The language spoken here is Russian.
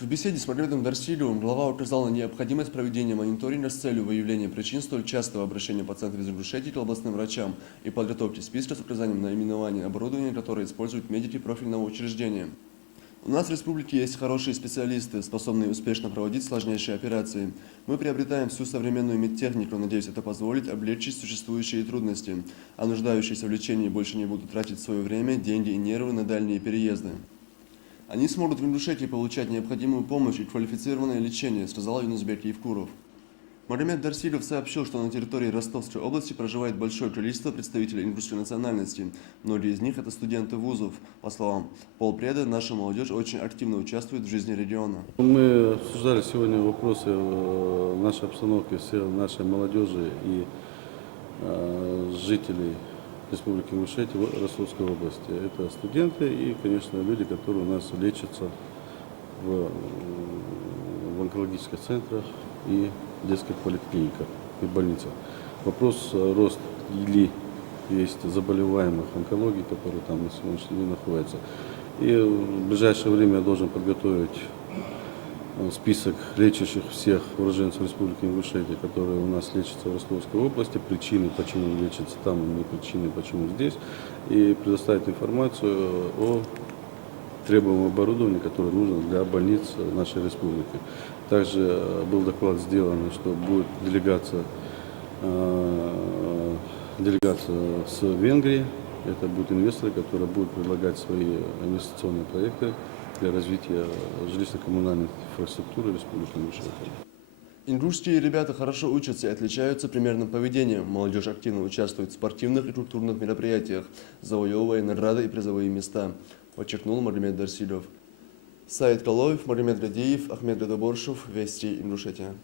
В беседе с Магомедом Дарсилевым глава указал на необходимость проведения мониторинга с целью выявления причин столь частого обращения пациентов из Ингушетии к областным врачам и подготовки списка с указанием наименования оборудования, которое используют медики профильного учреждения. У нас в республике есть хорошие специалисты, способные успешно проводить сложнейшие операции. Мы приобретаем всю современную медтехнику, надеюсь, это позволит облегчить существующие трудности, а нуждающиеся в лечении больше не будут тратить свое время, деньги и нервы на дальние переезды. Они смогут в Ингушетии получать необходимую помощь и квалифицированное лечение, сказал Юнусбек Евкуров. Магомед Дарсилев сообщил, что на территории Ростовской области проживает большое количество представителей ингушской национальности. Многие из них это студенты вузов. По словам полпреда, наша молодежь очень активно участвует в жизни региона. Мы обсуждали сегодня вопросы нашей обстановки, всей нашей молодежи и жителей Республики Ингушетия в Ростовской области. Это студенты и, конечно, люди, которые у нас лечатся в онкологических центрах и детских поликлиниках и больницах. Вопрос рост или есть заболеваемых онкологий, которые там на сегодняшний день находятся. И в ближайшее время я должен подготовить список лечащих всех уроженцев Республики Ингушетия, которые у нас лечатся в Ростовской области, причины, почему лечатся там, не причины, почему здесь, и предоставить информацию о требуемом оборудовании, которое нужно для больниц нашей республики. Также был доклад сделан, что будет делегация с Венгрии. Это будут инвесторы, которые будут предлагать свои инвестиционные проекты для развития жилищно-коммунальной инфраструктуры Республики Ингушетия. Ингушские ребята хорошо учатся и отличаются примерным поведением. Молодежь активно участвует в спортивных и культурных мероприятиях, завоевывая награды и призовые места, подчеркнул Магомед Дарсилев. Саид Калоев, Магомед Гадиев, Ахмед Гадаборшев, Вести, Ингушетия.